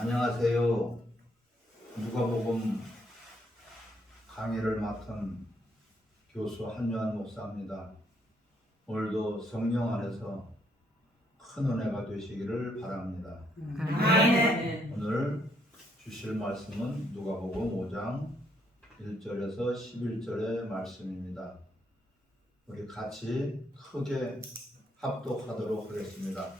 안녕하세요. 누가복음 강의를 맡은 교수 한요한 목사입니다. 오늘도 성령 안에서 큰 은혜가 되시기를 바랍니다. 오늘 주실 말씀은 누가복음 5장 1절에서 11절의 말씀입니다. 우리 같이 크게 합독하도록 하겠습니다.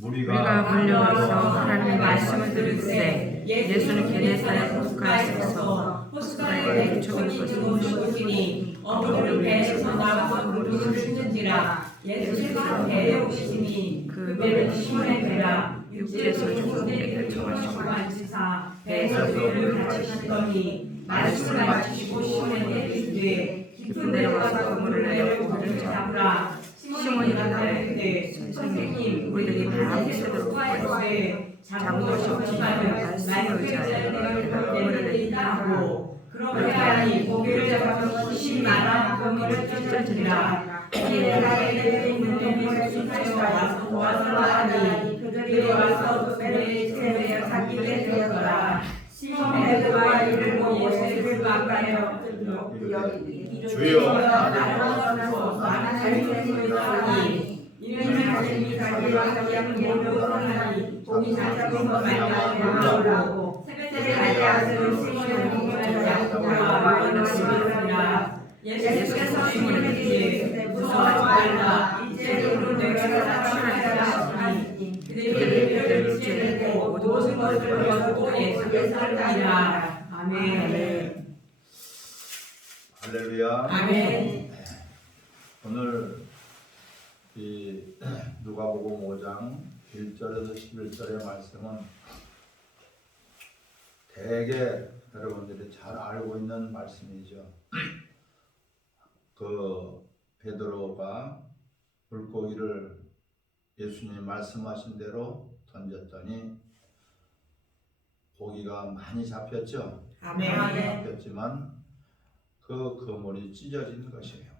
우리가 몰려와서 하나님의 말씀을 들을새 예수는 게네사렛 호숫가에 서서 호숫가에 저기 오시니 어부를 배에서 나와서 물을 줍는지라. 예수께서 배에 오시니 그 배는 시몬의 배라. 육지에서 조금의 청하시고 앉으사 배에서 배를 닫으시더니 말씀을 마치시고 시몬에게 이르시되 깊은 데로 가서 그물을 내어 고기를 잡으라. 시몬이 대답하되 선생님 우리들이 밤 새도록 구하였으되 잠도 없이는 말씀을 의지하여 내가 그물을 내린다 하고 그렇게 하니 고기를 잡아서 10만원 그물을 찢어지니라. 이에 나에 내리는 동물을 쫓아서 와서 도와달라 하니 그들이 와서 그 배를 세우려 잡히게 되었더라. 시몬 베드로와 이를 보고 예수를 막가려 주여 나라서 많은 사람들이 하니 이는 자신이 자기와 함께 모두 하나니 공이 잡힌 것 말하고 새벽에 아들은 시몬의 몸을 잡고와 일어나시니라. 예수께서 시몬에게 무서워하지 말라. 이제 우리를 내가 사랑하라 하시니 그들이 그를 찢어내고 모든 것을 버리고 예수께 살리라. 아멘. 할렐루야. 아멘. 오늘 이 누가복음 5장 1절에서 11절의 말씀은 대개 여러분들이 잘 알고 있는 말씀이죠. 그 베드로가 물고기를 예수님이 말씀하신 대로 던졌더니 고기가 많이 잡혔죠. 아멘. 많이 잡혔지만 그 그물이 찢어진 것이에요.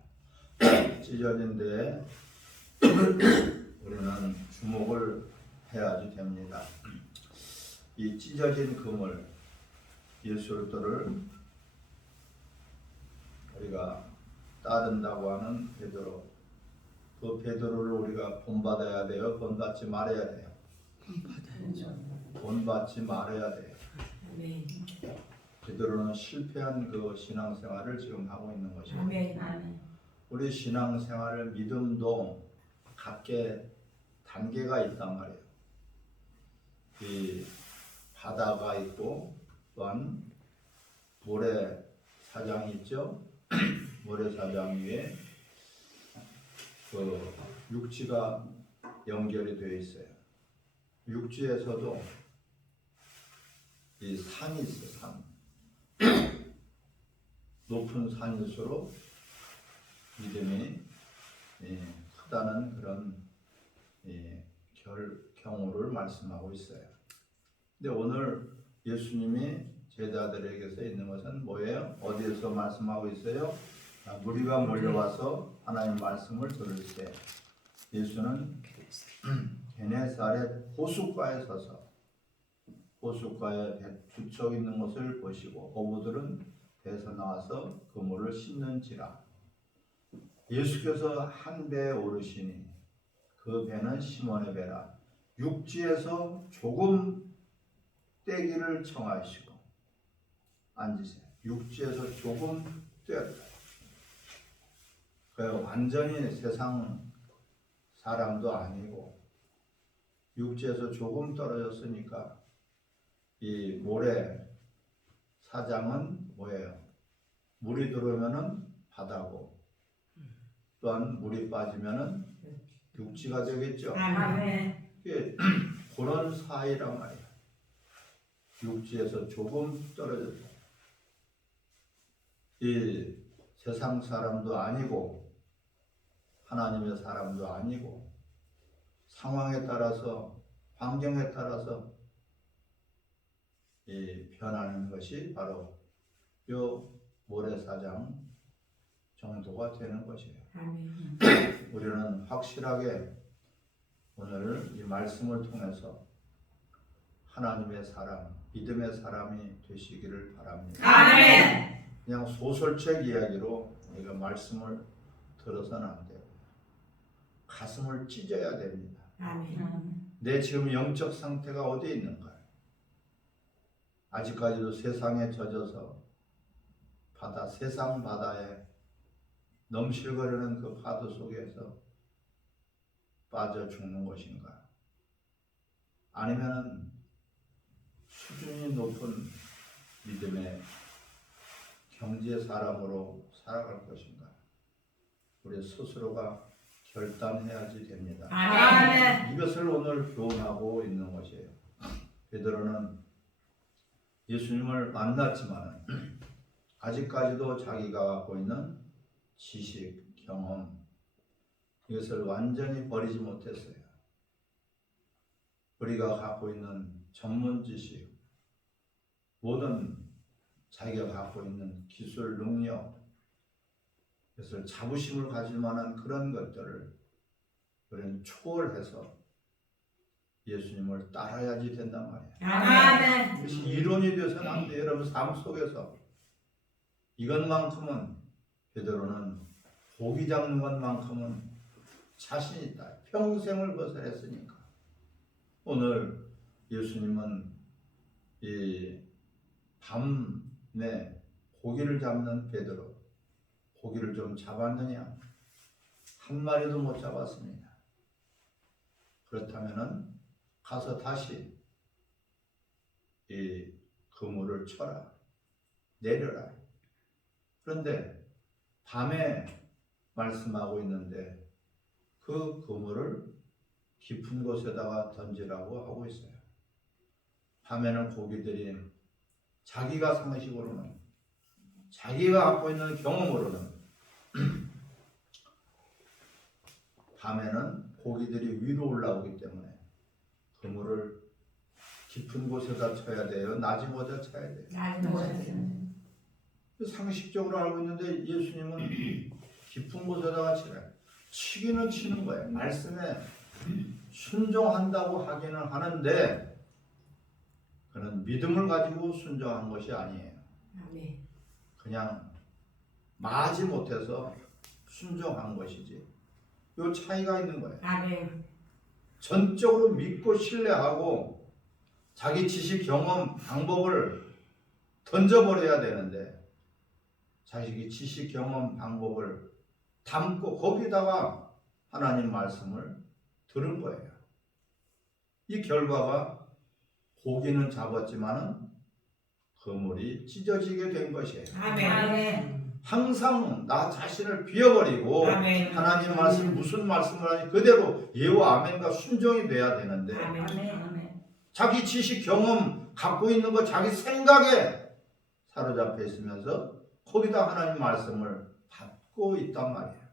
찢어진 데에 우리는 주목을 해야지 됩니다. 이 찢어진 그물, 예수를 우리가 따른다고 하는 베드로, 그 베드로를 우리가 본받아야 돼요? 본받지 말아야 돼요? 본받지 말아야 돼요. 베드로는 실패한 그 신앙생활을 지금 하고 있는 것이에요. 우리 신앙생활을 믿음도 각계 단계가 있단 말이에요. 이 바다가 있고 또한 모래사장이 있죠. 모래사장 위에 그 육지가 연결이 되어 있어요. 육지에서도 이 산이 있어요. 산. 높은 산일수록 믿음이 크다는 그런 경우를 말씀하고 있어요. 근데 오늘 예수님이 제자들에게서 있는 것은 뭐예요? 어디에서 말씀하고 있어요? 무리가 몰려와서 하나님 말씀을 들을때 예수는 게네사렛 호숫가에 서서 호숫가에 배 두 척 있는 것을 보시고 어부들은 배에서 나와서 그물을 씻는지라. 예수께서 한 배에 오르시니 그 배는 시몬의 배라. 육지에서 조금 떼기를 청하시고 앉으세요. 육지에서 조금 떼었다. 그 완전히 세상 사람도 아니고 육지에서 조금 떨어졌으니까 이 모래 사장은 뭐예요? 물이 들어오면은 바다고 또한 물이 빠지면은 육지가 되겠죠. 이게 그런 사이란 말이에요. 육지에서 조금 떨어졌다. 이 세상 사람도 아니고 하나님의 사람도 아니고 상황에 따라서 환경에 따라서 이 변하는 것이 바로 요 모래사장 정도가 되는 것이에요. 우리는 확실하게 오늘 이 말씀을 통해서 하나님의 사람, 믿음의 사람이 되시기를 바랍니다. 아멘. 그냥 소설책 이야기로 우리가 말씀을 들어서는 안 돼요. 가슴을 찢어야 됩니다. 아멘. 내 지금 영적 상태가 어디에 있는가? 아직까지도 세상에 젖어서 세상 바다에 넘실거리는 그 파도 속에서 빠져 죽는 것인가? 아니면 수준이 높은 믿음의 경제 사람으로 살아갈 것인가? 우리 스스로가 결단해야지 됩니다. 아멘. 이것을 오늘 교훈하고 있는 것이에요. 베드로는 예수님을 만났지만 아직까지도 자기가 갖고 있는 지식, 경험 이것을 완전히 버리지 못했어요. 우리가 갖고 있는 전문 지식, 모든 자기가 갖고 있는 기술, 능력 그래서 자부심을 가질 만한 그런 것들을 우리는 초월해서 예수님을 따라야지 된단 말이에요. 아멘. 이것이 이론이 되어서는 안 돼요. 여러분 삶 속에서 이것만큼은 베드로는 고기 잡는 것만큼은 자신 있다. 평생을 그것을 했으니까. 오늘 예수님은 이 밤에 고기를 잡는 베드로 고기를 좀 잡았느냐? 한 마리도 못 잡았습니다. 그렇다면은 가서 다시 이 그물을 쳐라. 내려라. 그런데 밤에 말씀하고 있는데 그 그물을 깊은 곳에다가 던지라고 하고 있어요. 밤에는 고기들이 자기가 상식으로는 자기가 갖고 있는 경험으로는 밤에는 고기들이 위로 올라오기 때문에 그물을 깊은 곳에다 쳐야 돼요? 낮은 곳에다 쳐야 돼요? 낮은 곳에서. 상식적으로 알고 있는데 예수님은 깊은 곳에다가 치라. 치기는 치는 거예요. 말씀에 순종한다고 하기는 하는데 그는 믿음을 가지고 순종한 것이 아니에요. 아멘. 그냥 마지 못해서 순종한 것이지. 이 차이가 있는 거예요. 아멘. 전적으로 믿고 신뢰하고 자기 지식, 경험, 방법을 던져버려야 되는데 자식이 지식, 경험, 방법을 담고 거기다가 하나님 말씀을 들은 거예요. 이 결과가 고기는 잡았지만은 그물이 찢어지게 된 것이에요. 아멘. 항상 나 자신을 비워버리고 아멘. 하나님 말씀 무슨 말씀을 하니 그대로 예와 아멘과 순종이 돼야 되는데 아멘. 자기 지식 경험 갖고 있는 거 자기 생각에 사로잡혀 있으면서 거기다 하나님 말씀을 받고 있단 말이에요.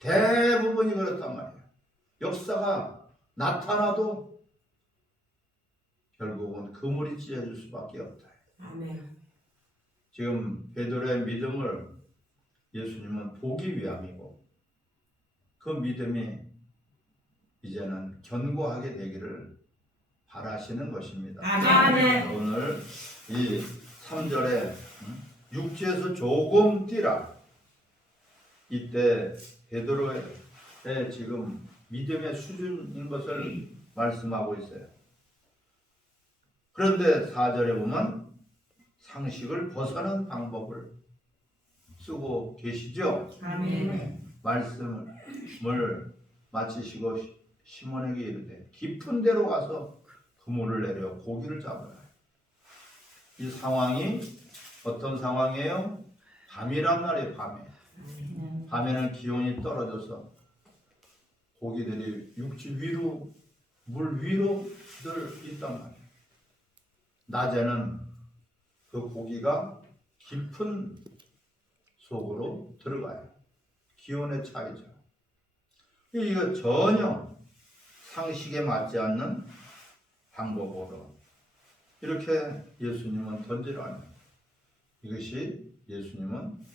대부분이 그렇단 말이에요. 역사가 나타나도 결국은 그물이 찢어질 수밖에 없다. 아멘. 지금 베드로의 믿음을 예수님은 보기 위함이고 그 믿음이 이제는 견고하게 되기를 바라시는 것입니다. 아멘. 오늘 이 3절에 육지에서 조금 뛰라. 이때 베드로의 지금 믿음의 수준인 것을 말씀하고 있어요. 그런데 4절에 보면 상식을 벗어난 방법을 쓰고 계시죠. 아멘. 말씀을 마치시고 시몬에게 이르되 깊은 데로 가서 그물을 내려 고기를 잡으라. 이 상황이 어떤 상황이에요? 밤이란 말이에요. 밤에는 기온이 떨어져서 고기들이 육지 위로 물 위로들 있단 말이에요. 낮에는 그 고기가 깊은 속으로 들어가요. 기온의 차이죠. 이거 전혀 상식에 맞지 않는 방법으로 이렇게 예수님은 던지라니. 이것이 예수님은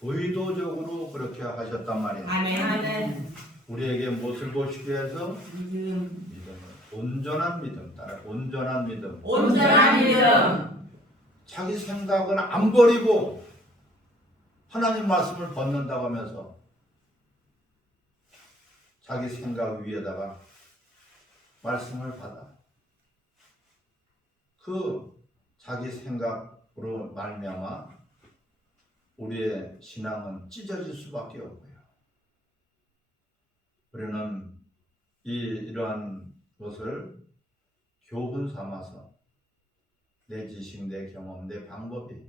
의도적으로 그렇게 하셨단 말이에요. 아멘. 우리에게 무엇을 보시기 위해서? 믿음. 믿음을. 온전한 믿음 따라 온전한 믿음. 온전한 믿음. 자기 생각을 안 버리고 하나님 말씀을 벗는다고 하면서 자기 생각 위에다가 말씀을 받아 그 자기 생각으로 말미암아 우리의 신앙은 찢어질 수밖에 없고요. 우리는 이러한 것을 교훈 삼아서 내 지식, 내 경험, 내 방법이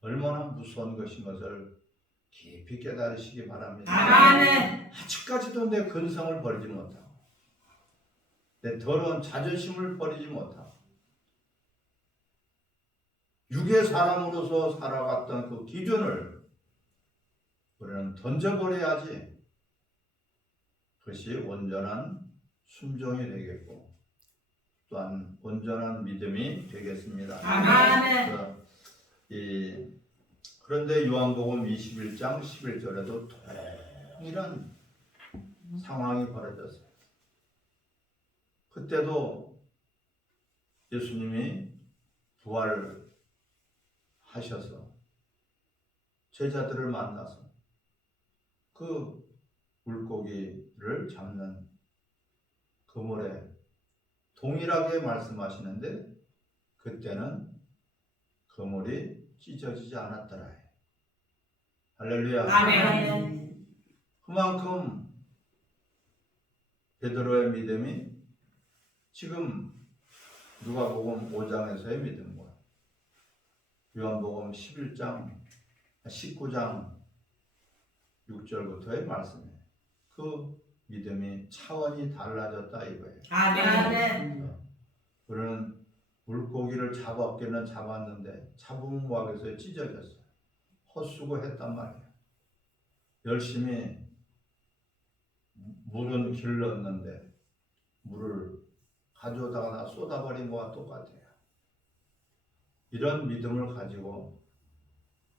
얼마나 무서운 것인 것을 깊이 깨달으시기 바랍니다. 아멘. 아직까지도 내 근성을 버리지 못하고 내 더러운 자존심을 버리지 못하고 육의 사람으로서 살아갔던 그 기준을 우리는 던져버려야지 그것이 온전한 순종이 되겠고 또한 온전한 믿음이 되겠습니다. 아멘. 그런데 요한복음 21장 11절에도 동일한 상황이 벌어졌어요. 그때도 예수님이 부활하셔서 제자들을 만나서 그 물고기를 잡는 그물에 동일하게 말씀하시는데 그때는 그물이 찢어지지 않았더라. 할렐루야. 아멘. 그만큼 베드로의 믿음이 지금 누가복음 5장에서의 믿음과 요한복음 11장 19장 6절부터의 말씀에 그 믿음이 차원이 달라졌다 이거예요. 아멘. 우리는 물고기를 잡았기는 잡았는데 잡은 무학에서 찢어졌어요. 헛수고했단 말이에요. 열심히 물은 길렀는데 물을 가져다가 쏟아버린 것과 똑같아요. 이런 믿음을 가지고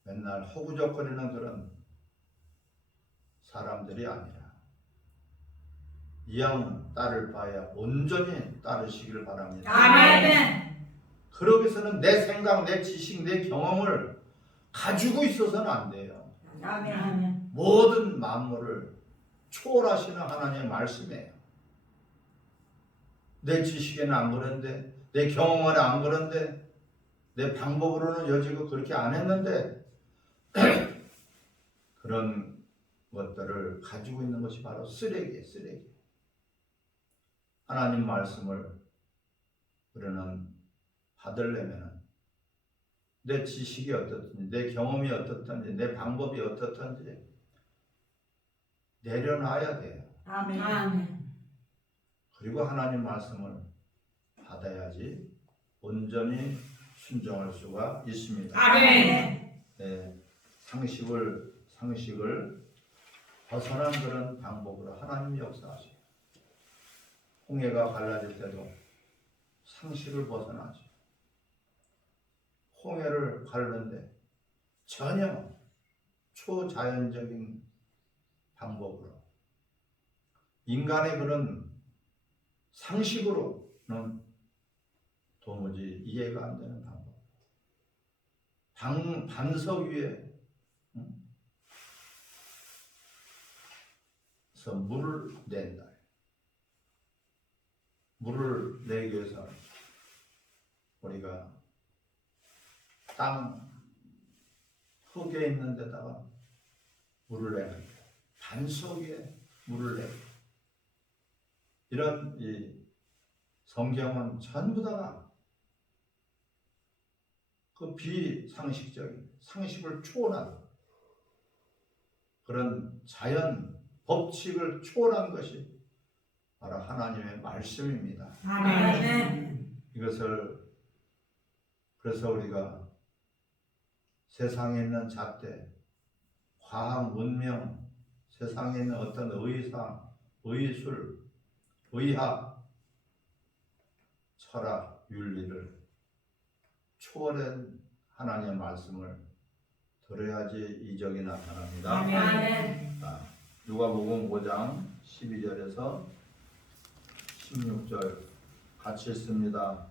맨날 허구적거리는 그런 사람들이 아니라 이왕 따를 바야 온전히 따르시길 바랍니다. 아멘. 그러기 위해서는 내 생각, 내 지식, 내 경험을 가지고 있어서는 안 돼요. 아멘. 모든 만물을 초월하시는 하나님의 말씀이에요. 내 지식에는 안 그런데, 내 경험에는 안 그런데, 내 방법으로는 여지껏 그렇게 안 했는데 그런 것들을 가지고 있는 것이 바로 쓰레기예요. 쓰레기. 하나님 말씀을 우리는 받으려면 내 지식이 어떻든지 내 경험이 어떻든지 내 방법이 어떻든지 내려놔야 돼요. 아멘. 그리고 하나님 말씀을 받아야지 온전히 순종할 수가 있습니다. 아멘. 네, 상식을 벗어난 그런 방법으로 하나님이 역사하세요. 홍해가 갈라질 때도 상식을 벗어나죠. 홍해를 가르는데 전혀 초자연적인 방법으로 인간의 그런 상식으로는 도무지 이해가 안 되는 방법. 반석 위에 물을 낸다. 물을 내기 위해서 우리가 땅 흙에 있는 데다가 물을 내는 거예요. 반석 위에 물을 내고 이런 이 성경은 전부 다가 그 비상식적인 상식을 초월한 그런 자연 법칙을 초월한 것이 바로 하나님의 말씀입니다. 아멘. 이것을 그래서 우리가 세상에 있는 잣대, 과학, 문명, 세상에 있는 어떤 의상, 의술, 의학, 철학, 윤리를 초월한 하나님의 말씀을 들어야지 이적이 나타납니다. 아멘. 누가복음 5장 12절에서 16절 같이 읽습니다.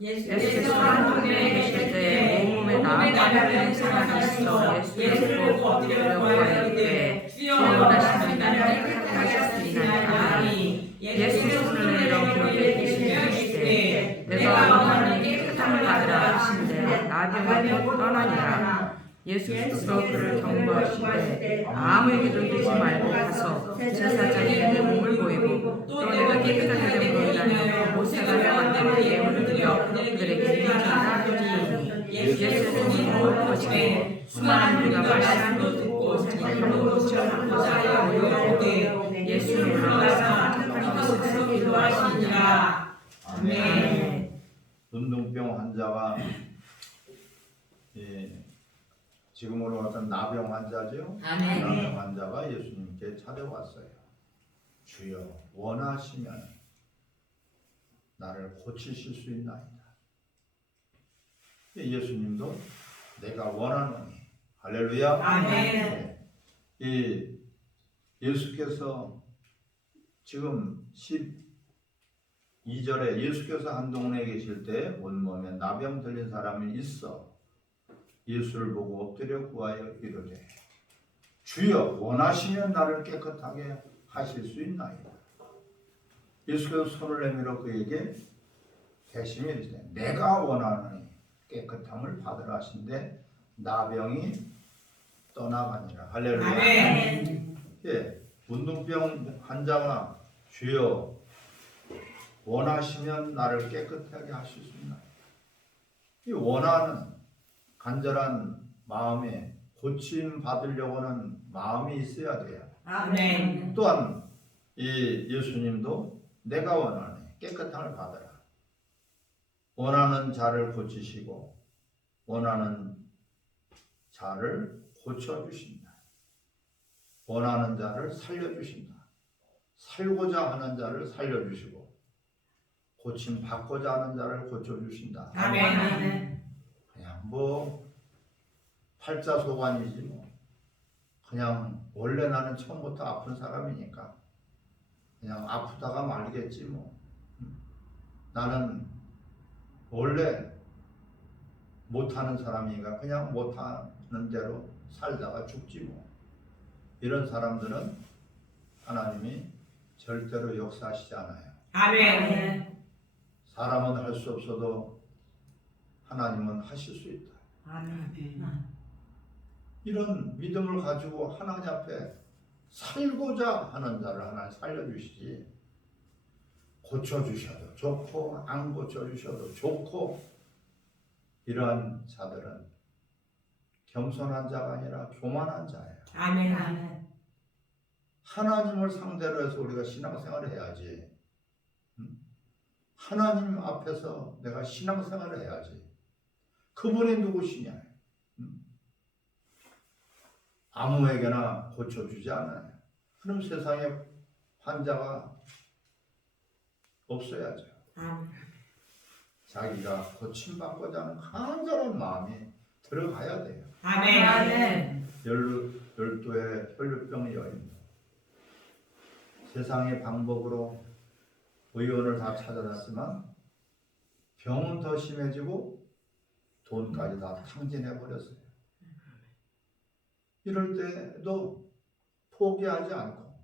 예수께서 한 동네에 계실 때 온몸에 나병을 사람이 있어 예수를 보고 엎드려 구하였되 주여 원하시면 나를 깨끗하게 하셨으리나이다 하니 예수의 손을 내밀어 그에게 계시며 이르시되 내가 원하는 깨끗함을 받으라 하신대 나병이 곧 떠나니라. 예수께서 그를 경고하시되 아무에게도 이르지 말고 가서 제사장에게 내 몸을 보이고 또 내가 깨끗하게 됨으로 인하여 못 살게 만들어 예물을 드려 그들에게 드리라 하더니 예수의 손이 모을 것이고 수많은 무리가 말씀을 듣고 자기 병으로 치료하고자 하여 모여오되 예수는 올라가서 한적한 곳에서 기도하시니라. 아멘. 문둥병 환자가 지금으로 어떤 나병 환자죠. 아멘. 나병 환자가 예수님께 찾아왔어요. 주여 원하시면 나를 고치실 수 있나이다. 예수님도 내가 원하노니 할렐루야. 아멘. 이 예수께서 지금 12절에 예수께서 한 동네에 계실 때 온몸에 나병 들린 사람이 있어 예수를 보고 엎드려 구하여 이르되 주여 원하시면 나를 깨끗하게 하실 수 있나이다. 예수께서 손을 내밀어 그에게 대심히 이르시되 내가 원하노니 깨끗함을 받으라 하신데 나병이 떠나가니라. 할렐루야. 아멘. 예, 문둥병 환자가 주여 원하시면 나를 깨끗하게 하실 수 있나이다. 이 원하는 간절한 마음에 고침 받으려고 하는 마음이 있어야 돼요. 아멘. 또한 이 예수님도 내가 원하니 깨끗함을 받으라. 원하는 자를 고치시고 원하는 자를 고쳐주신다. 원하는 자를 살려주신다. 살고자 하는 자를 살려주시고 고침 받고자 하는 자를 고쳐주신다. 아멘. 그냥 뭐 팔자소관이지 뭐 그냥 원래 나는 처음부터 아픈 사람이니까 그냥 아프다가 말겠지 뭐 나는 원래 못하는 사람이니까 그냥 못하는 대로 살다가 죽지 뭐 이런 사람들은 하나님이 절대로 역사하시지 않아요. 아멘. 사람은 할 수 없어도 하나님은 하실 수 있다. 아멘. 이런 믿음을 가지고 하나님 앞에 살고자 하는 자를 하나님 살려주시지 고쳐주셔도 좋고 안 고쳐주셔도 좋고 이러한 자들은 겸손한 자가 아니라 교만한 자예요. 아멘. 하나님을 상대로 해서 우리가 신앙생활을 해야지. 하나님 앞에서 내가 신앙생활을 해야지. 그분이 누구시냐? 아무에게나 고쳐주지 않아요. 그럼 세상에 환자가 없어야죠. 자기가 고침받고자 하는 간절한 마음이 들어가야 돼요. 아멘. 12의 혈류병 여인 세상의 방법으로 의원을 다 찾아놨지만 병은 더 심해지고 돈까지 다 탕진해 버렸어요. 이럴 때도 포기하지 않고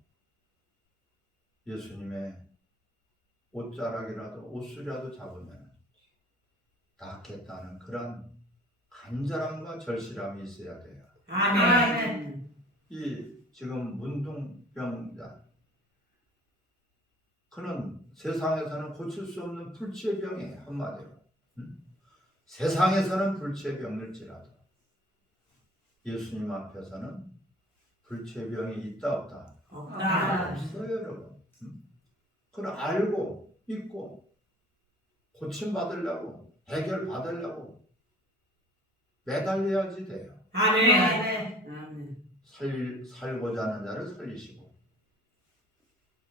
예수님의 옷자락이라도 옷수라도 잡으면 낫겠다는 그런 간절함과 절실함이 있어야 돼요. 아멘. 이 지금 문둥병자 그는 세상에서는 고칠 수 없는 불치의 병이에요. 한마디로 세상에서는 불치의 병일지라도 예수님 앞에서는 불치의 병이 있다 없다? 없다. 없어요 여러분. 그걸 알고 있고 고침받으려고 해결받으려고 매달려야지 돼요. 아멘. 살고자 하는 자를 살리시고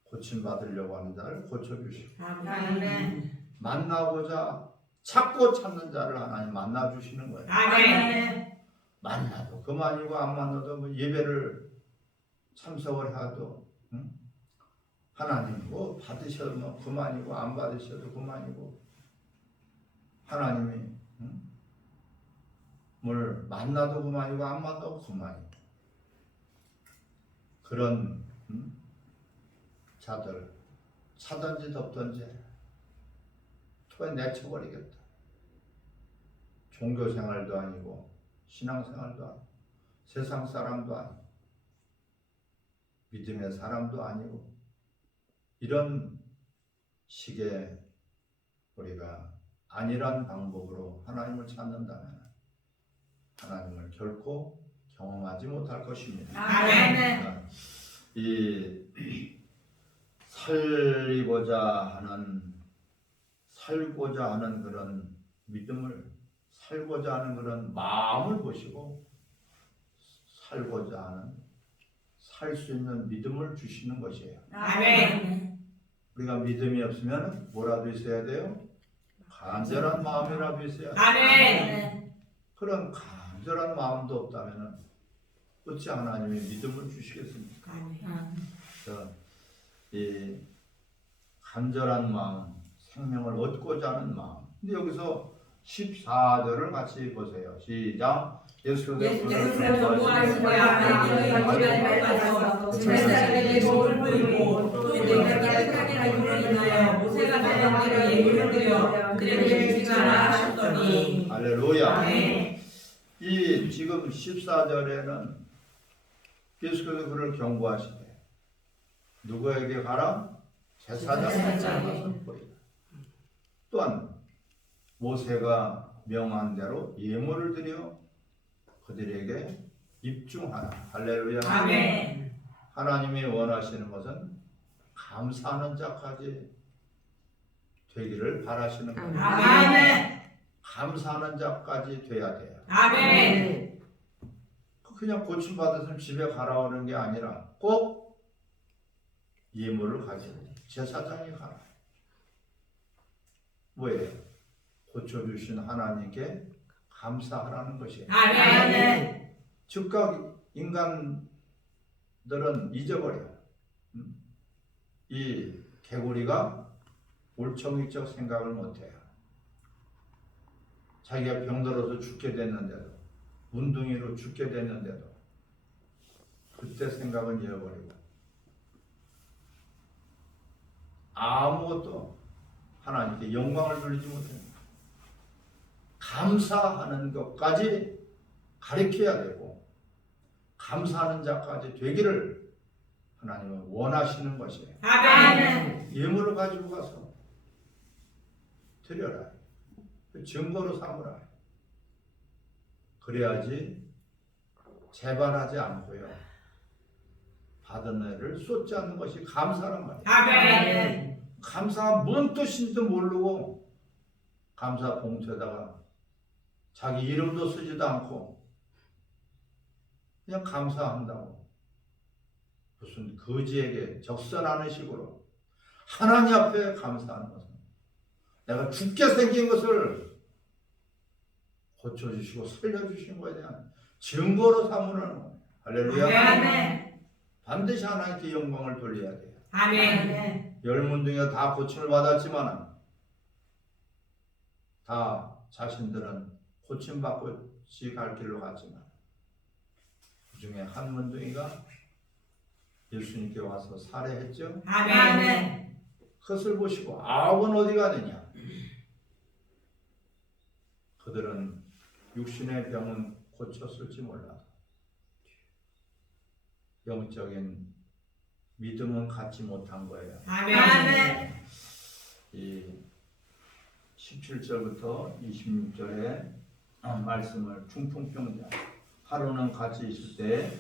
고침받으려고 하는 자를 고쳐주시고 아멘. 만나고자 찾고 찾는 자를 하나님 만나주시는 거예요. 아멘. 만나도 그만이고 안 만나도 뭐 예배를 참석을 해도 하나님 뭐 받으셔도 그만이고 안 받으셔도 그만이고 하나님이 뭘 만나도 그만이고 안 만나도 그만이고 그런 자들 차든지 덮든지 토에 내쳐버리겠다. 종교생활도 아니고 신앙생활도 아니고 세상 사람도 아니고 믿음의 사람도 아니고 이런 식의 우리가 안일한 방법으로 하나님을 찾는다면 하나님을 결코 경험하지 못할 것입니다. 아멘. 이 살고자 하는 그런 믿음을 살고자 하는 그런 마음을 보시고 살고자 하는 살 수 있는 믿음을 주시는 것이에요. 아멘. 우리가 믿음이 없으면 뭐라도 있어야 돼요? 간절한 마음이라도 있어야 돼요. 아멘. 그런 간절한 마음도 없다면 어찌 하나님이 믿음을 주시겠습니까? 그래서 이 간절한 마음, 생명을 얻고자 하는 마음. 근데 여기서 14절을 같이 보세요. 시작. 예수께서 전부하신 거야. 제사장에게 목을 보이고 또 내가 깨끗하게 하기로 인하여 모세가 명한 대로 예물을 드려 그에게 주지마라 하셨더니. 할렐루야. 네. 이 지금 14절에는 예수께서 그를 경고하시되 누구에게 가라? 제사장에게 가서 보이라. 또한 모세가 명한 대로 예물을 드려 그들에게 입증하라. 할렐루야. 아멘. 하나님이 원하시는 것은 감사하는 자까지 되기를 바라시는 거예요. 아멘. 감사하는 자까지 돼야 돼요. 아멘. 그냥 고침받았으면 집에 가라오는 게 아니라 꼭 예물을 가지고 제사장이 가라. 뭐예요? 고쳐주신 하나님께 감사하라는 것이에요. 아멘. 즉각 인간들은 잊어버려요. 이 개구리가 올청익적 생각을 못해요. 자기가 병들어서 죽게 됐는데도 문둥이로 죽게 됐는데도 그때 생각은 잃어버리고 아무것도 하나님께 영광을 돌리지 못합니다. 감사하는 것까지 가르쳐야 되고 감사하는 자까지 되기를 하나님은 원하시는 것이에요. 아멘. 예물을 가지고 가서 드려라. 증거로 삼으라. 그래야지 재반하지 않고요. 받은 애를 쏟지 않는 것이 감사란 말이에요. 아멘. 감사가 뭔 뜻인지도 모르고 감사 봉투에다가 자기 이름도 쓰지도 않고 그냥 감사한다고 무슨 거지에게 적선하는 식으로 하나님 앞에 감사하는 것은 내가 죽게 생긴 것을 고쳐주시고 살려주신 것에 대한 증거로 삼으라는 거예요. 할렐루야. 아멘. 반드시 하나님께 영광을 돌려야 돼요. 아멘. 열 문둥이가 다 고침을 받았지만 다 자신들은 고침받고 지 갈 길로 갔지만 그 중에 한 문둥이가 예수님께 와서 살해했죠. 아멘. 그것을 보시고 아홉은 어디 가느냐. 그들은 육신의 병은 고쳤을지 몰라 영적인 믿음은 갖지 못한 거예요. 아멘. 이 17절부터 26절의 말씀을 중풍병자 하루는 같이 있을 때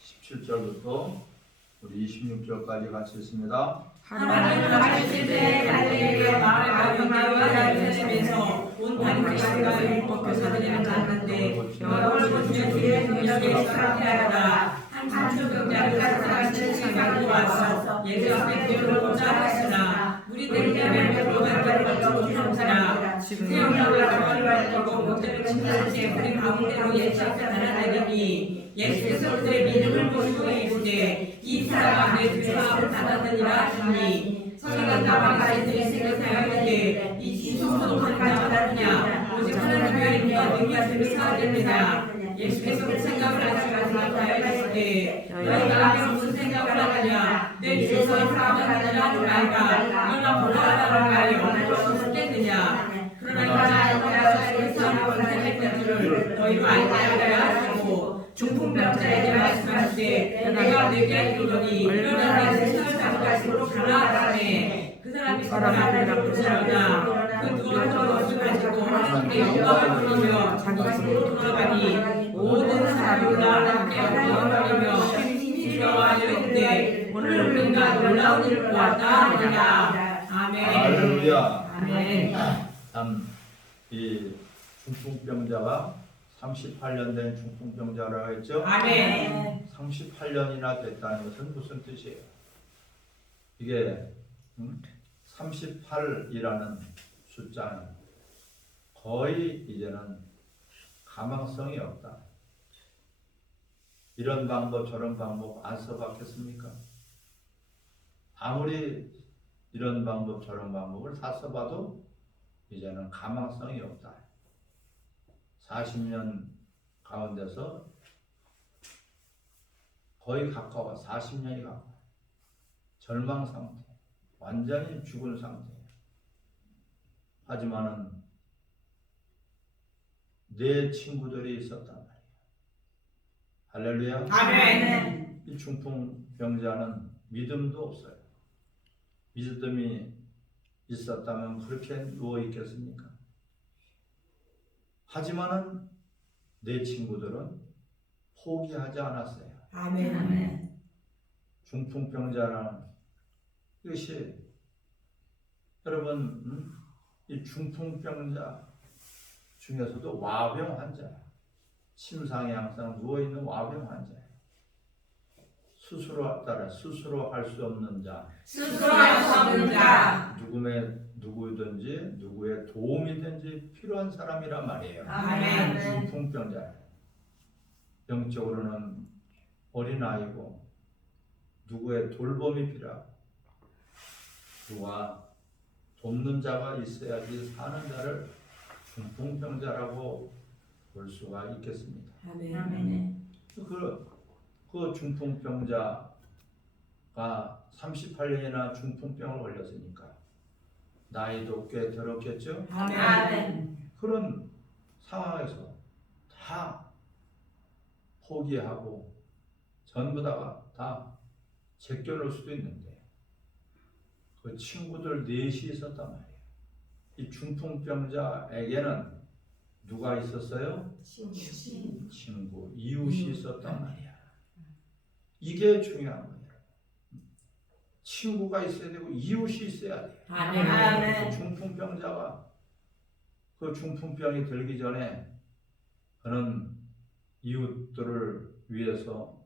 17절부터 우리 26절까지 같이 있습니다. 하나님은 하실 때 갈릴리의 마을 마음을 주시면서 온 다니엘과 율법 교사들이 만났는데 여러 군주 뒤에 동역에 사랑하여라 한 산초병자를 가져가시는 생각이 와서 예수의 기도를 보자 하시나 우리들이 하면 그로 만들어 가지고 삼사라 세움을 가져가려 걸고 병자를 침상을 채 우리 가운데로 예수께서 달아나리니 예수께서 그들의 믿음을 보시고 이르시되 이 사람아 내 죄사함을 받았느니라 하시니 서기관과 바리새인들이 생각하였는데 이 지성소도 받느냐 오직 하나님의 이름과 능력을 사하겠느냐 예수께서 그 생각을 생각하여 이르시되 너희가 무슨 생각을 하느냐 내 죄사함을 받았느니라 하니까 너나 보라라고 하여 그럴 수 있겠느냐 그러나 이제 죄사함을 선택한 줄을 너희가 알게 하려 하시고 중풍병자에게 말씀하시되 내가 내게 이르노니 일어나 내 세상을 가져가시고 가라 하시매 그 사람이 사람을 부르시려다 그 누구도 없이 가지고 하나님께 영광을 돌리며 자기 집으로 돌아가니 모든 사람이 하나님께 영광을 돌리며 힘이와 이르는데 오늘 우리가 놀라운 일을 보았다 하니라. 아멘. 할렐루야. 아멘. 이 중풍병자가 38년 된 중풍병자라고 했죠? 아멘. 38년이나 됐다는 것은 무슨 뜻이에요? 이게 38이라는 숫자는 거의 이제는 가망성이 없다. 이런 방법 저런 방법 안 써봤겠습니까? 아무리 이런 방법 저런 방법을 다 써봐도 이제는 가망성이 없다. 40년 가운데서 거의 가까워 40년이 가까워 절망 상태, 완전히 죽은 상태. 하지만은 내 친구들이 있었단 말이야. 할렐루야. 아멘. 이 중풍병자는 믿음도 없어요. 믿음이 있었다면 그렇게 누워 있겠습니까? 하지만은 내 친구들은 포기하지 않았어요. 아멘. 중풍병자라는 이것이 여러분 이 중풍병자 중에서도 와병 환자, 침상에 항상 누워 있는 와병 환자, 스스로 할 수 없는 자, 스스로 할 수 없는 자, 누구든지 누구의 도움이든지 필요한 사람이란 말이에요. 아멘. 중풍병자, 영적으로는 어린 아이고 누구의 돌봄이 필요하고 누가 돕는 자가 있어야지 사는 자를 중풍병자라고 볼 수가 있겠습니다. 아멘. 그 중풍병자가 38년이나 중풍병을 걸렸으니까 나이도 꽤 들었겠죠? 아멘. 그런 상황에서 다 포기하고 전부 다 제껴놓을 수도 있는데 그 친구들 넷이 있었단 말이에요. 이 중풍병자에게는 누가 있었어요? 친구, 이웃이 있었단 말이야. 이게 중요한 거예요. 친구가 있어야 되고 이웃이 있어야 돼요. 아멘. 중풍병자가 그 중풍병이 들기 전에 그는 이웃들을 위해서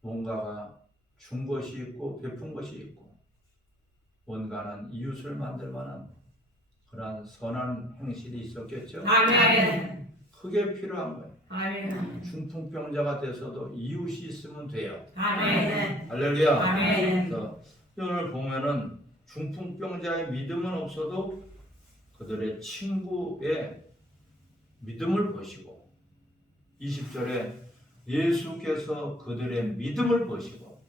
뭔가가 준 것이 있고 베푼 것이 있고 뭔가는 이웃을 만들 만한 그러한 선한 행실이 있었겠죠. 아멘. 그게 필요한 거예요. 아멘. 중풍병자가 돼서도 이웃이 있으면 돼요. 아멘. 할렐루야. 아멘. 그래서 오늘 보면은 중풍병자의 믿음은 없어도 그들의 친구의 믿음을 보시고 20절에 예수께서 그들의 믿음을 보시고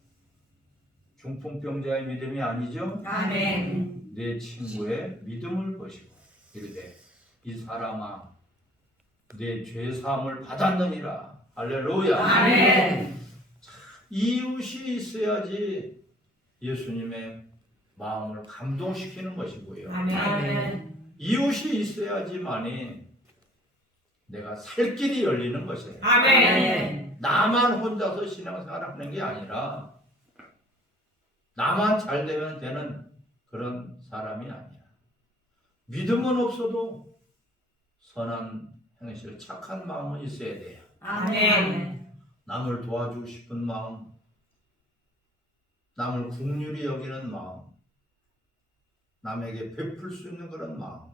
중풍병자의 믿음이 아니죠. 아멘. 내 친구의 믿음을 보시고 이르되 이 사람아 내 죄사함을 받았느니라. 할렐루야. 아멘. 이웃이 있어야지 예수님의 마음을 감동시키는 것이고요. 아멘. 이웃이 있어야지만이 내가 살 길이 열리는 것이에요. 아멘. 나만 혼자서 신앙생활을 하는 게 아니라 나만 잘 되면 되는 그런 사람이 아니야. 믿음은 없어도 선한 행실, 착한 마음은 있어야 돼요. 아멘. 남을 도와주고 싶은 마음, 남을 긍휼히 여기는 마음, 남에게 베풀 수 있는 그런 마음,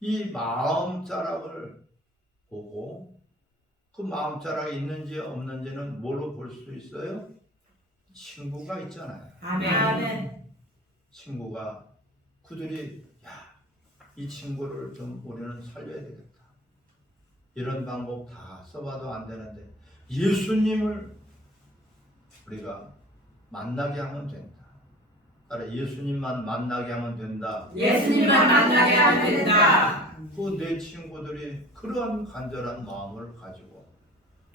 이 마음자락을 보고 그 마음자락이 있는지 없는지는 뭘로 볼 수 있어요? 친구가 있잖아요. 아멘. 친구가 그들이 이 친구를 좀 우리는 살려야 되겠다. 이런 방법 다 써봐도 안 되는데 예수님을 우리가 만나게 하면 된다. 따라 예수님만 만나게 하면 된다. 예수님만 만나게 하면 된다. 그 내 친구들이 그러한 간절한 마음을 가지고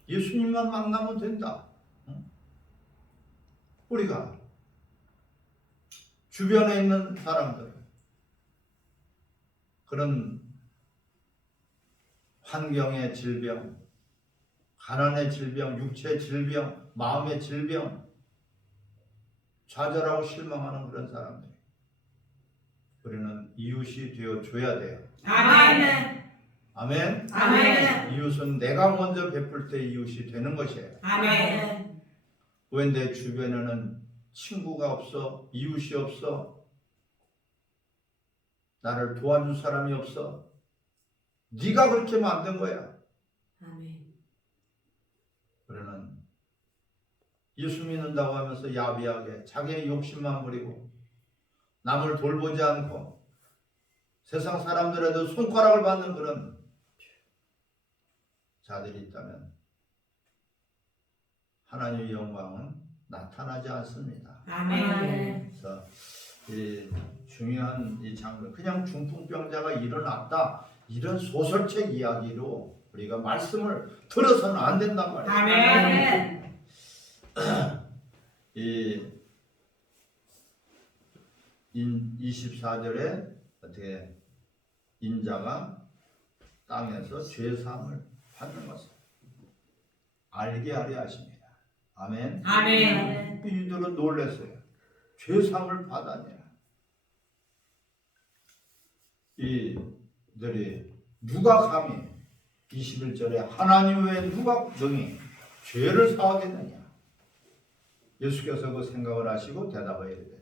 예수님만 만나면 된다. 응? 우리가 주변에 있는 사람들 그런 환경의 질병, 가난의 질병, 육체의 질병, 마음의 질병, 좌절하고 실망하는 그런 사람들 우리는 이웃이 되어 줘야 돼요. 아멘. 아멘. 아멘. 이웃은 내가 먼저 베풀 때 이웃이 되는 것이에요. 아멘. 왜 내 주변에는 친구가 없어, 이웃이 없어, 나를 도와줄 사람이 없어? 네가 그렇게 만든 거야. 아멘. 우리는 예수 믿는다고 하면서 야비하게 자기의 욕심만 부리고 남을 돌보지 않고 세상 사람들에도 손가락을 받는 그런 자들이 있다면 하나님의 영광은 나타나지 않습니다. 아멘. 그래서 이 중요한 이 장면, 그냥 중풍병자가 일어났다 이런 소설책 이야기로 우리가 말씀을 들어서는 안 된단 말이에요. 아멘. 이 24절에 어떻게 인자가 땅에서 죄사함을 받는 것을 알게 하려 하십니다. 아멘. 아멘. 이들은 놀랐어요. 죄사함을 받았냐. 이들이 누가 감히 21절에 하나님 외에 누가 능히 죄를 사하겠느냐. 예수께서 그 생각을 하시고 대답하여 이르되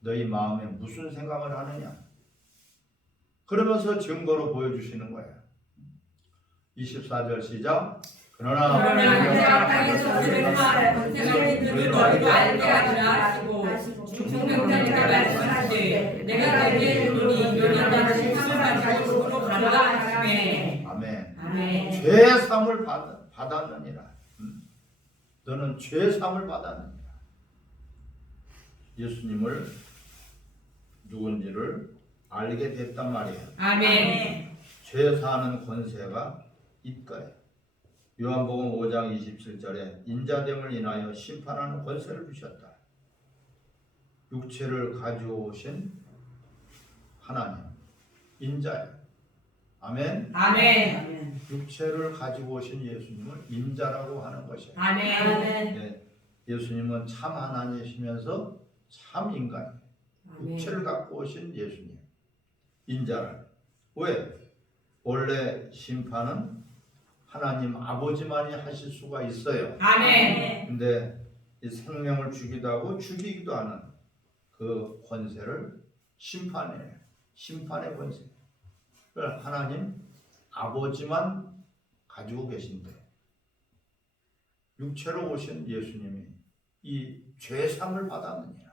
너희 마음에 무슨 생각을 하느냐. 그러면서 증거로 보여주시는 거예요. 24절 시작. 그러나 내가 땅에서 그들을 말해 권세가 그들을 너희도 알게 하리라 하시고 중풍병자에게 말씀하시되 내가 너희에게 이르노니 너희는 나를 심판을 가지고 그로 가라 하시매. 아멘. 아멘. 죄삼을 받았느니라. 너는 죄삼을 받았느니라. 예수님을 누군지를 알게 됐단 말이에요. 아멘. 죄 사하는 권세가 있거예요. 요한복음 5장 27절에 인자됨을 인하여 심판하는 권세를 주셨다. 육체를 가지고 오신 하나님 인자예요. 아멘. 아멘. 육체를 가지고 오신 예수님을 인자라고 하는 것이에요. 아멘. 네, 예수님은 참 하나님이시면서 참 인간이에요. 육체를 갖고 오신 예수님 인자를. 왜? 원래 심판은 하나님 아버지만이 하실 수가 있어요. 아멘. 근데 이 생명을 주기도 하고 죽이기도 하는 그 권세를 심판이에요. 심판의 권세. 그걸 하나님 아버지만 가지고 계신데 육체로 오신 예수님이 이 죄상을 받았느니라.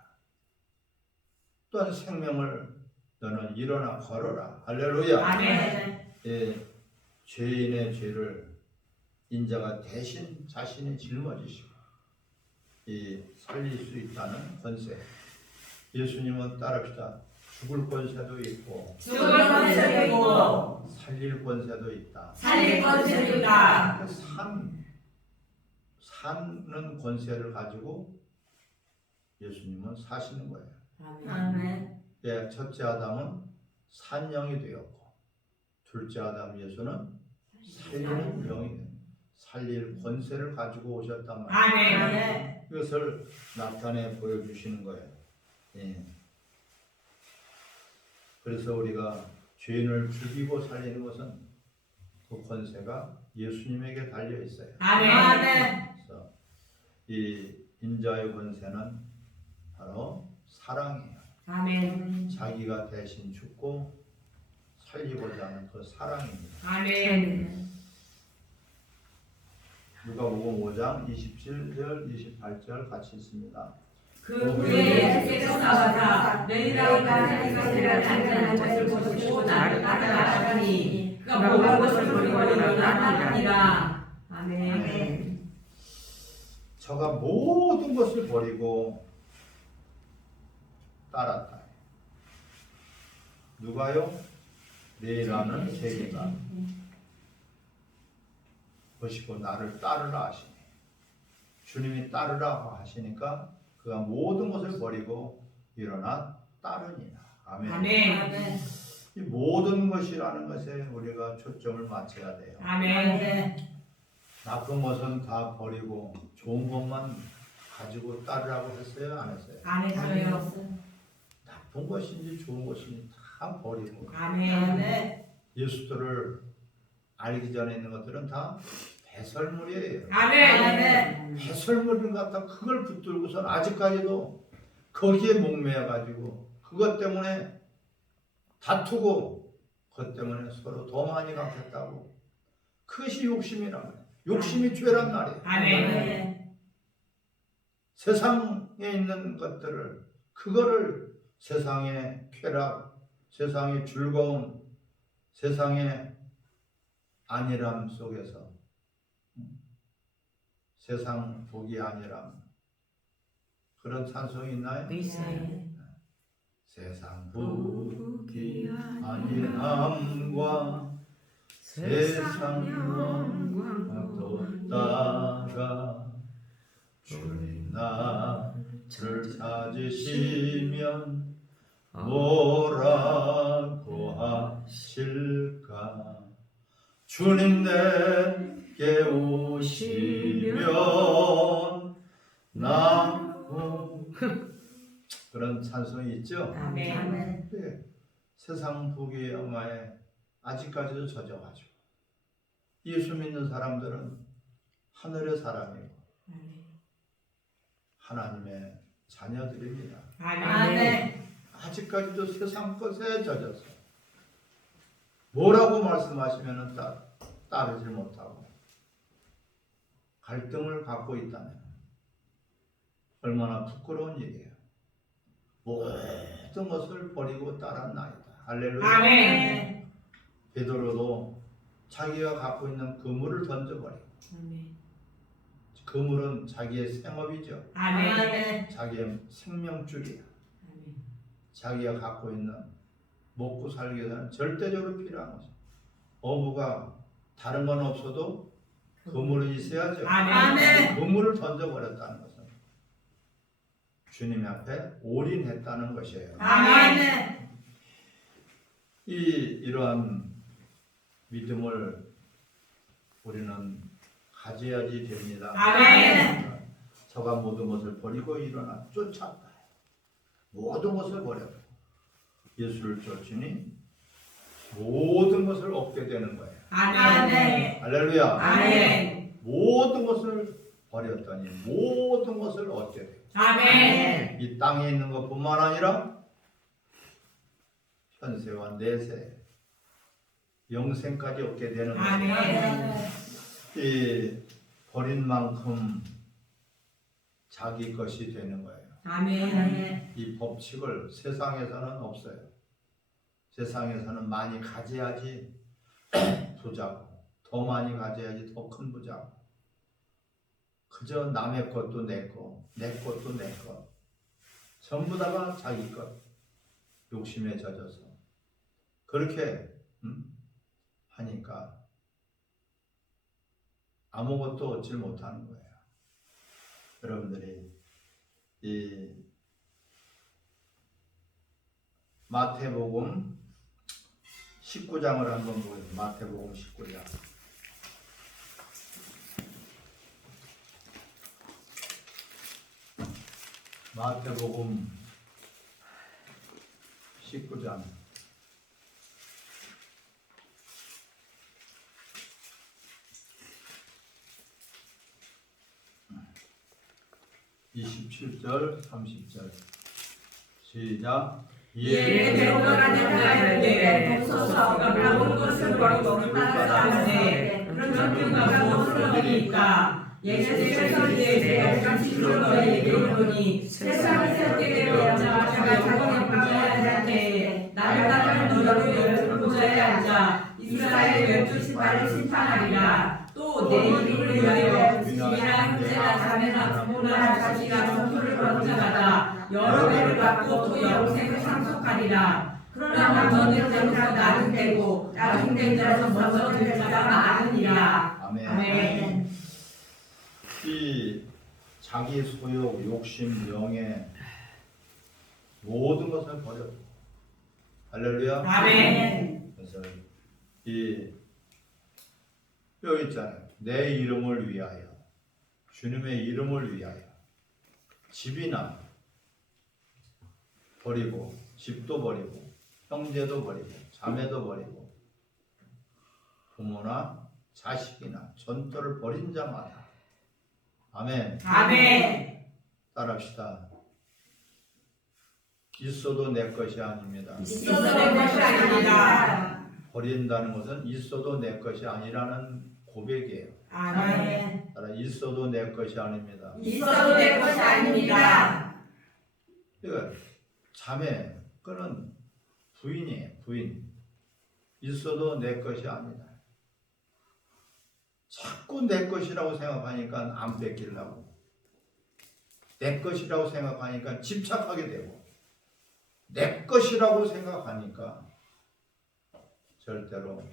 또한 생명을 너는 일어나 걸어라. 할렐루야. 아멘. 예, 죄인의 죄를 인자가 대신 자신이 짊어지시고 이 살릴 수 있다는 권세. 예수님은 따릅시다. 죽을 권세도 있고 죽을 권세도 있고 살릴 권세도 있다. 살릴 권세도 있다. 사는 권세를 가지고 예수님은 사시는 거예요. 아멘. 예, 첫째 아담은 산영이 되었고 둘째 아담 예수는 살리는 영이 됩니다. 살릴 권세를 가지고 오셨단 말이에요. 아멘. 이것을 나타내 보여주시는 거예요. 예. 그래서 우리가 죄인을 죽이고 살리는 것은 그 권세가 예수님에게 달려 있어요. 아멘. 그래서 이 인자의 권세는 바로 사랑이에요. 아멘. 자기가 대신 죽고 살리고자 하는 그 사랑입니다. 아멘. 누가복음 5장 27절 28절 같이 있습니다. 그 후에 예수께서 나와서 너희가 가는 것이라 단단한 것을 보시고 나를 따라가시니 그가 모든 것을 버리고 너를 따르니라. 아멘. 저가 모든 것을 버리고 따랐다. 누가요? 내일하는 제기가 보시고 나를 따르라 하시니 주님이 따르라고 하시니까 그가 모든 것을 버리고 일어나 따르니라. 아멘. 아멘. 이 모든 것이라는 것에 우리가 초점을 맞춰야 돼요. 아멘. 나쁜 것은 다 버리고 좋은 것만 가지고 따르라고 했어요? 안 했어요? 안 했어요. 나쁜 것인지 좋은 것인지 다 버리고 아멘. 예수들을 알기 전에 있는 것들은 다 배설물이에요. 아멘. 배설물을 갖다 그걸 붙들고선 아직까지도 거기에 목매여 가지고 그것 때문에 다투고 그것 때문에 서로 더 많이 갖겠다고. 그것이 욕심이란 말이에요. 욕심이 죄란 말이에요. 아멘. 세상에 있는 것들을 그거를 세상의 쾌락, 세상의 즐거움, 세상의 안일함 속에서 세상 복이 아니람 그런 찬송이 있나요? 있어요. 세상 복이 아니함과 세상 영광도 따라 주님 나를 찾으시면 뭐라고 하실까? 주님 내게 오시면 나고 그런 찬송이 있죠? 아멘. 네. 세상 부귀의 영화에 아직까지도 젖어가지고 예수 믿는 사람들은 하늘의 사람이고 하나님의 자녀들입니다. 아멘. 아직까지도 세상 것에 젖어서 뭐라고 말씀하시면 따르지 못하고 갈등을 갖고 있다면 얼마나 부끄러운 일이에요. 모든 것을 버리고 따랐나이다. 할렐루야. 아멘. 베드로도 자기가 갖고 있는 그물을 던져버리고 아멘. 그물은 자기의 생업이죠. 아멘. 자기의 생명줄이야. 자기가 갖고 있는 먹고 살기 위해서는 절대적으로 필요한 것이죠. 어부가 다른 건 없어도 그물은 있어야죠. 아멘. 그물을 던져버렸다는 것은 주님 앞에 올인했다는 것이에요. 아멘. 이러한 믿음을 우리는 가져야지 됩니다. 아멘. 저가 모든 것을 버리고 일어나 쫓았다. 모든 것을 버렸고 예수를 쫓으니 모든 것을 얻게 되는 거예요. 아멘. 할렐루야. 아멘. 모든 것을 버렸더니 모든 것을 얻게 돼요. 아멘. 이 땅에 있는 것뿐만 아니라 현세와 내세 영생까지 얻게 되는 거예요. 아멘. 이 버린 만큼 자기 것이 되는 거예요. 아멘. 이 법칙을 세상에서는 없어요. 세상에서는 많이 가져야지 부자고 더 많이 가져야지 더 큰 부자고 그저 남의 것도 내 것, 내 것도 내 것 전부 다가 자기 것 욕심에 젖어서 그렇게 하니까 아무것도 얻지 못하는 거예요. 여러분들이 이 마태복음 19장을 한번 보세요. 마태복음 19장. 마태복음 19장. (27절) (30절) 시작. 예, 배고파는 자에게 보소서. 너를 따라하는데 그런 교가 무엇으로 이르니까 예수께서 이제 자신으로 너희에게 이르노니 세상을 새롭게 되어 자가 자기의 보좌에 앉았되 나를 따르는 너희로 열두 보좌에 앉아 이스라엘 열두 지파를 심판하리라. 또 내 이름을 위하여 집이나 형제나 자매나 부모나 자식이나 전토를 벌인 자마다 여러 배를 받고 또 영생을 상속하리라. 그러나 먼저 된 자로서 낮은 되고 낮은 된 자로서 먼저 될 자가 많으니라. 아멘. 아멘. 이 자기 소욕, 욕심, 명예 모든 것을 버려. 할렐루야. 아멘. 그래서 여기 있잖아요. 내 이름을 위하여, 주님의 이름을 위하여 집이나 버리고, 집도 버리고, 형제도 버리고, 자매도 버리고, 부모나 자식이나 전토를 벌인 자마다. 아멘. 아멘. 따라합시다. 있어도 내 것이 아닙니다. 있어도 내 것이 아닙니다. 버린다는 것은 있어도 내 것이 아니라는 고백이에요. 아멘. 따라 있어도 내 것이 아닙니다. 있어도 내 것이 아닙니다. 그러니까 자매, 그는 부인이에요. 부인. 있어도 내 것이 아니다. 자꾸 내 것이라고 생각하니까 안 뺏기려고. 내 것이라고 생각하니까 집착하게 되고. 내 것이라고 생각하니까 절대로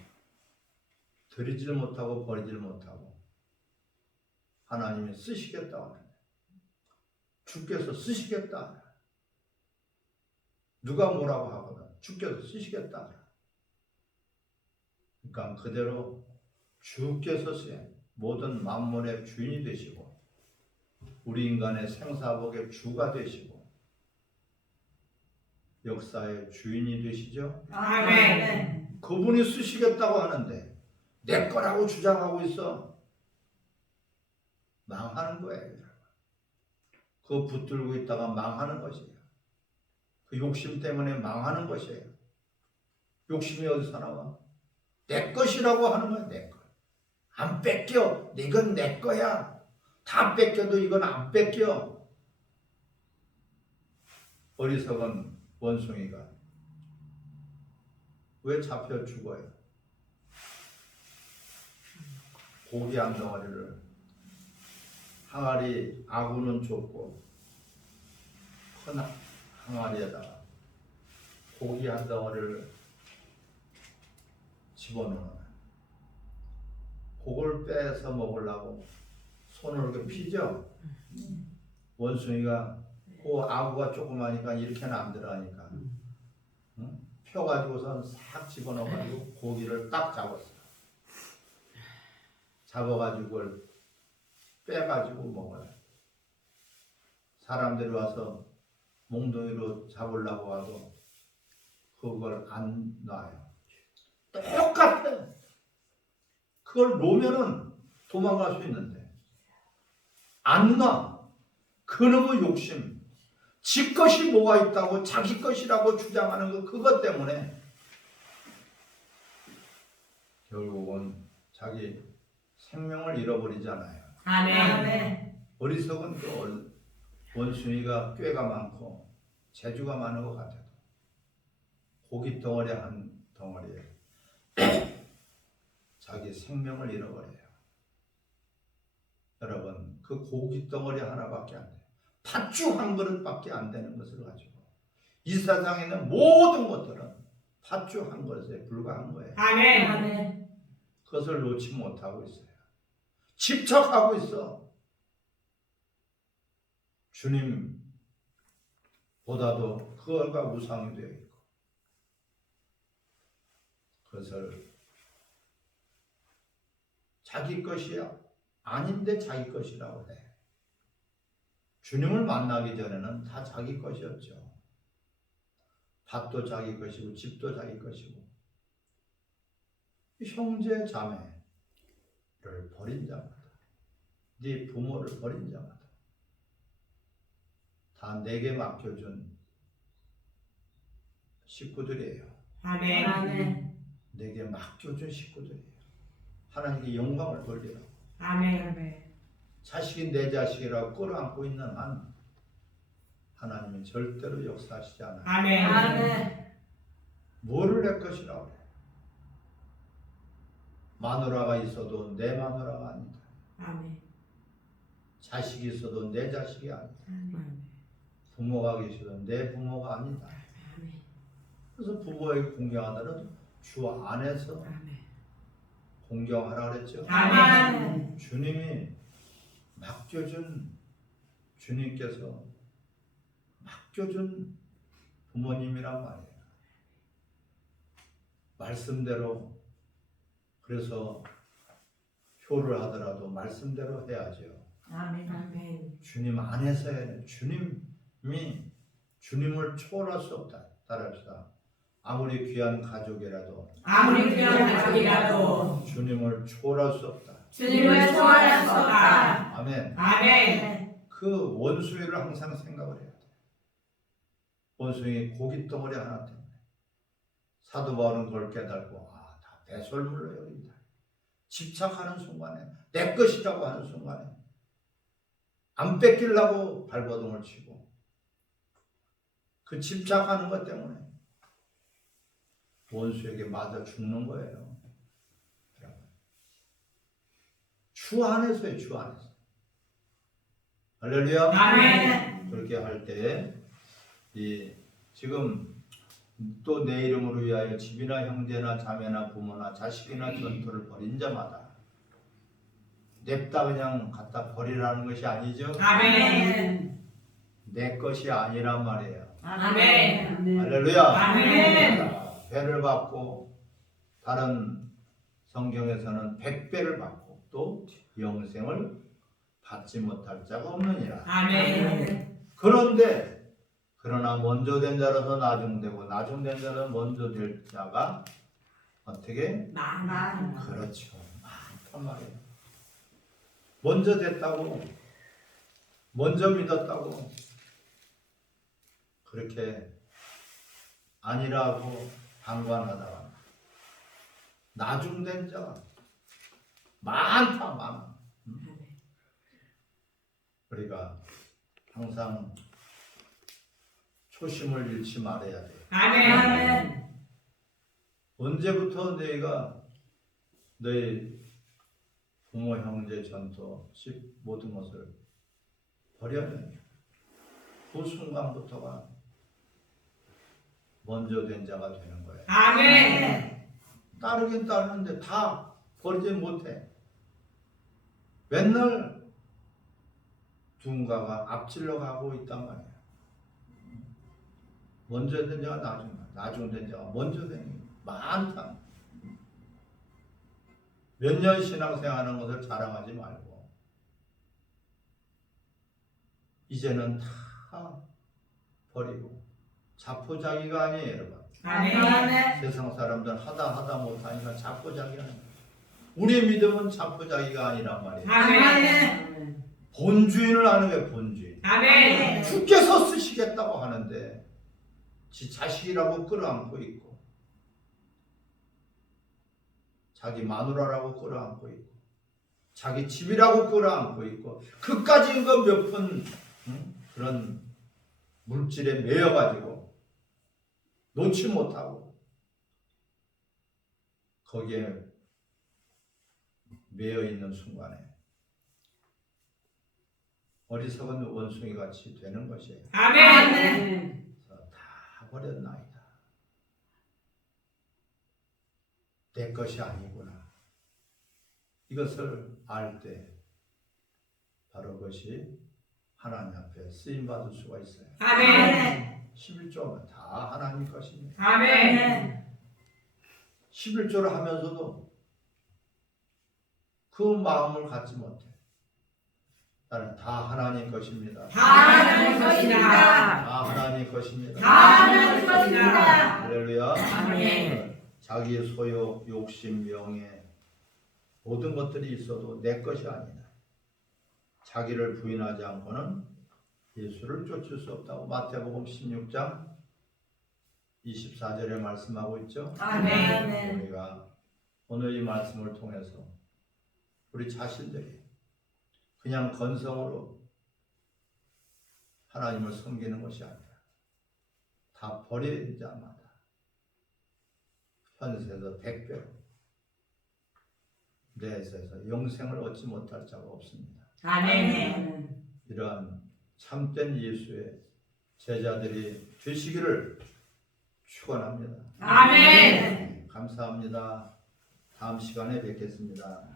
드리질 못하고 버리질 못하고 하나님이 쓰시겠다 하는데 주께서 쓰시겠다. 누가 뭐라고 하거든 주께서 쓰시겠다. 그러니까 그대로 주께서 모든 만물의 주인이 되시고 우리 인간의 생사복의 주가 되시고 역사의 주인이 되시죠. 아멘. 그분이 쓰시겠다고 하는데 내 거라고 주장하고 있어. 망하는 거예요. 그거 붙들고 있다가 망하는 것이에요. 그 욕심 때문에 망하는 것이에요. 욕심이 어디서 나와? 내 것이라고 하는 거야. 내 것. 안 뺏겨. 이건 내 거야. 다 뺏겨도 이건 안 뺏겨. 어리석은 원숭이가 왜 잡혀 죽어요? 고기 한 덩어리를 항아리 아구는 좁고 큰 항아리에다가 고기 한 덩어리를 집어넣는 그걸 빼서 먹으려고 손을 이렇게 피죠. 원숭이가 그 아구가 조그마니까 이렇게는 안 들어가니까 펴가지고선 싹 집어넣어가지고 고기를 딱 잡았어요. 잡아가지고 그걸 빼가지고 먹어요. 사람들이 와서 몽둥이로 잡으려고 하고 그걸 안 놔요. 똑같아. 그걸 놓으면은 도망갈 수 있는데 안 놔. 그놈의 욕심. 지 것이 뭐가 있다고 자기 것이라고 주장하는 거 그것 때문에 결국은 자기 생명을 잃어버리잖아요. 아멘. 어리석은 그 원숭이가 꾀가 많고 재주가 많은 것 같아도 고기 덩어리 한 덩어리에 자기 생명을 잃어버려요. 여러분 그 고기 덩어리 하나밖에 안 돼요. 팥죽 한 그릇밖에 안 되는 것을 가지고 이 세상에 있는 모든 것들은 팥죽 한 그릇에 불과한 거예요. 아멘. 그것을 놓지 못하고 있어요. 집착하고 있어. 주님보다도 그걸과 우상이 되어 있고 그것을 자기 것이야 아닌데 자기 것이라고 해. 주님을 만나기 전에는 다 자기 것이었죠. 밭도 자기 것이고 집도 자기 것이고 형제 자매를 버린 자마다 네 부모를 버린 자마다 다 내게 맡겨준 식구들이에요. 아멘. 내게 맡겨준 식구들이에요. 하나님께 영광을 돌리라고. 아멘. 자식이 내 자식이라고 끌어안고 있는 한 하나님은 절대로 역사하시지 않아요. 아멘. 뭐를 내 것이라고 그래. 마누라가 있어도 내 마누라가 아니다. 아멘. 자식이 있어도 내 자식이 아니다. 아멘. 부모가 계셔도 내 부모가 아니다. 아멘. 그래서 부모에게 공경하더라도 주 안에서 아멘. 공경하라 그랬죠. 아멘. 주님이 맡겨준 주님께서 맡겨준 부모님이란 말이에요. 말씀대로 그래서 효를 하더라도 말씀대로 해야죠. 아멘. 주님 안에서 해야 돼. 주님을 초월할 수 없다. 따라합시다. 아무리 귀한 가족이라도 아무리 귀한 가족이라도 주님을 초월할 수 없다. 주님을 초월할 수 없다. 아멘. 아멘. 그 원수를 항상 생각을 해야 돼. 원수의 고깃덩어리 하나 때문에 사도 바울은 그걸 깨달고 다 배설물로 여긴다. 집착하는 순간에 내 것이라고 하는 순간에 안 뺏기려고 발버둥을 치고 그 집착하는 것 때문에 원수에게 맞아 죽는 거예요. 주 안에서요. 주 안에서. 할렐루야. 아멘. 그렇게 할 때 지금 또 내 이름으로 위하여 집이나 형제나 자매나 부모나 자식이나 전토를 벌인 자마다 냅다 그냥 갖다 버리라는 것이 아니죠. 아멘. 내 것이 아니란 말이에요. 아멘. 할렐루야. 아멘. 배를 받고 다른 성경에서는 100배를 받고 또 영생을 받지 못할 자가 없느니라. 아멘. 그러나 먼저 된 자로서 나중되고 나중된 자는 먼저 될 자가 어떻게? 그렇죠. 많단 말이에요. 먼저 됐다고 먼저 믿었다고 그렇게 아니라고 방관하다가 나중된 자가 많다. 우리가 항상 초심을 잃지 말아야 돼. 아멘. 언제부터 너희가 너희 부모, 형제, 전토, 집 모든 것을 버려야 그 순간부터가 먼저 된 자가 되는 거예요. 아멘. 따르긴 따르는데 다 버리지 못해. 맨날 누군가가 앞질러 가고 있단 말이야. 먼저 된 자가 나중 된 자가 먼저 된 게 많다. 몇 년 신앙생활하는 것을 자랑하지 말고 이제는 다 버리고 자포자기가 아니에요, 여러분. 아멘. 세상 사람들 하다 못하니까 자포자기하는 거예요. 우리의 믿음은 자포자기가 아니란 말이에요. 아멘. 본주인을 아는 게 본주인. 아멘. 주께서 쓰시겠다고 하는데 지 자식이라고 끌어안고 있고 자기 마누라라고 끌어안고 있고 자기 집이라고 끌어안고 있고 그까지 그 몇 푼 그런 물질에 매여가지고 놓지 못하고 거기에 매여있는 순간에 어리석은 원숭이 같이 되는 것이에요. 아멘. 다 버렸나이다. 내 것이 아니구나. 이것을 알 때 바로 그것이 하나님 앞에 쓰임 받을 수가 있어요. 아멘. 11조는 다 하나님 것입니다. 아멘. 11조를 하면서도 그 마음을 갖지 못해. 나는 다 하나님 것입니다. 다 하나님 것이다. 다 하나님 것입니다. 다 하나님 것입니다. 할렐루야. 아멘. 자기 소욕, 욕심, 명예 모든 것들이 있어도 내 것이 아니다. 자기를 부인하지 않고는 예수를 쫓을 수 없다고 마태복음 16장 24절에 말씀하고 있죠. 아멘. 우리가 오늘 이 말씀을 통해서 우리 자신들이 그냥 건성으로 하나님을 섬기는 것이 아니라 다 버린 자마다 현세에서 100배로 내세에서 영생을 얻지 못할 자가 없습니다. 아멘. 이러한 참된 예수의 제자들이 되시기를 축원합니다. 아멘. 감사합니다. 다음 시간에 뵙겠습니다.